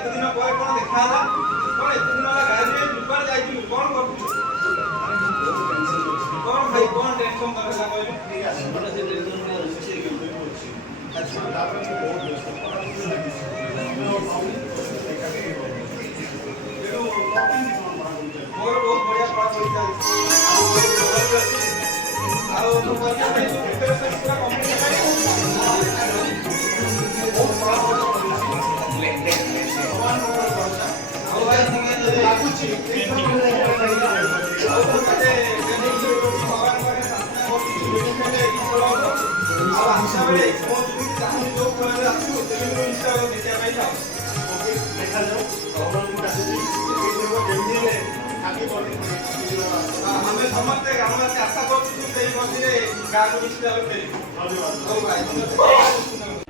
एते दिन पर कोन देखा होला कोन एते दिन वाला गाड़ी में दुकान जाइथिलु कोन करथु कोन भाई कोन टेंशन करला कहले ठीक আছে बड़ा से टेंशन में से के कोई होछि अच्छा तापर बहुत व्यस्त मोर बहुत बढ़िया पढ़ाई चलछि आओ तो बढ़िया भाई तो प्रिपरेशन पूरा कंप्लीट है बहुत बड़ा आओ भाई ठीक है लागुछि आओ तो कते भगवान करे सामने बहुत ଆଉ ଆସିଲା ବେଳେ ମୋ ଯେମିତି ଚାହୁଁ ଯୋଉ ଫଳରେ ଆସିବୁ ସେମିତି ଇଚ୍ଛା ଦେଖିବା ପାଇଁ ଯାଉ ଓକେ ଦେଖାଯାଉ ଭଗବାନଙ୍କୁ ଡାକୁଛି ଯେମିତି ହେଲେ ଆଗେ ଆମେ ସମସ୍ତେ ଗ୍ରାମବାସୀ ଆଶା କରୁଛୁ ସେଇ ମଝିରେ ଗାଁକୁ ନିଶ୍ଚିତ ଭାବେ ଫେରିବୁ ଧନ୍ୟବାଦ ହଉ ଭାଇ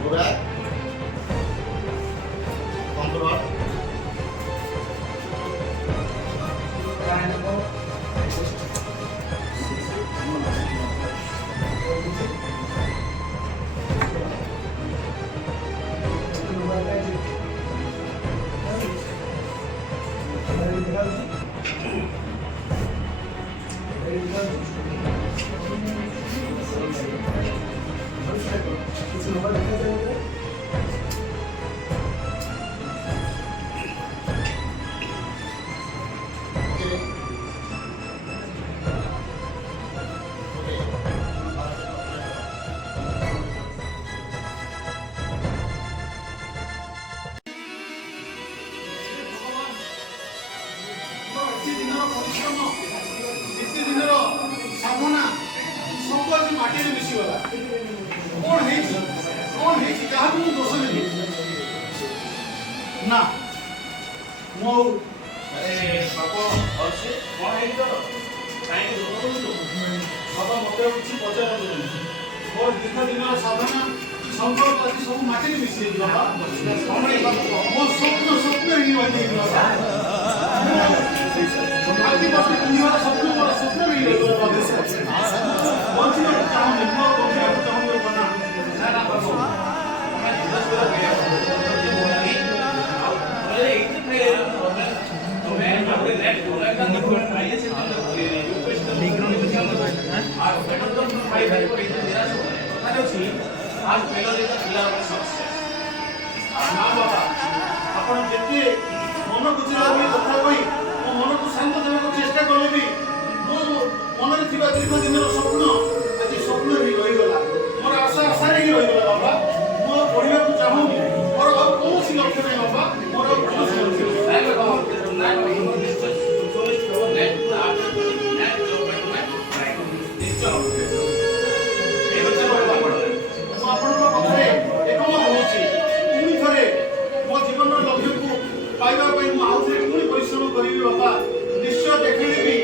Go back. Control. साधना सब माटी में मिसीगला कौन है क्या दोष नहीं ना मो अरे बापा अच्छे कौन है तो काहे बाबा मत कुछ पचार मोर दीर्घ दिन साधना संकल्प आज सब माटी में मिसी बाबा मो स्वप्न ही बनी बाबा आगे बात निवार स्वप्न नहीं है कौन सी बात चाहूं मैं कौन सी बात चाहूं बना ना बाबू मैं दिवस पूरा गया अरे इतने तो मैं अपने नेट बोला का निकल आइए से बैकग्राउंड में क्या होता है और बेटर तो भाई भाई को इतना निराश हो रहा है पता नहीं आज पहला दिन पिला सक्सेस ना बाबा अपन जेते मन बुझिला भी कथा कोई मन को शांत देने को चेष्टा कले भी मो मन रे थिबा दीर्घ दिन स्वप्न आज स्वप्न ही रही गला मोर आशा रे ही रही गला बाबा मो पढिबा को चाहूनी मोर अब कौन सी लक्ष्य नहीं बाबा मोर अब कौन सी लक्ष्य नहीं बाबा ना निश्चय नेट नेट जो मैं निश्चय ए बच्चा बाबा आपण को कथरे एकम होछि इनि थरे मो जीवन लक्ष्य को पाइबा पई मो आउथे पुनी परिश्रम करिबी बाबा निश्चय देखिले भी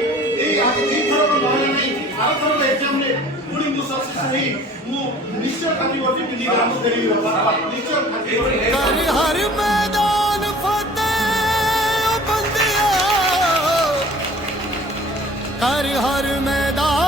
ए आज जी थर को नहले नहीं आर थर एग्जाम रे पुनी मो सक्सेस रही मो निश्चय खाती वर्ती पिली ग्राम करिबी बाबा निश्चय खाती कर हर मैदान फतेह बंदिया कर हर मैदान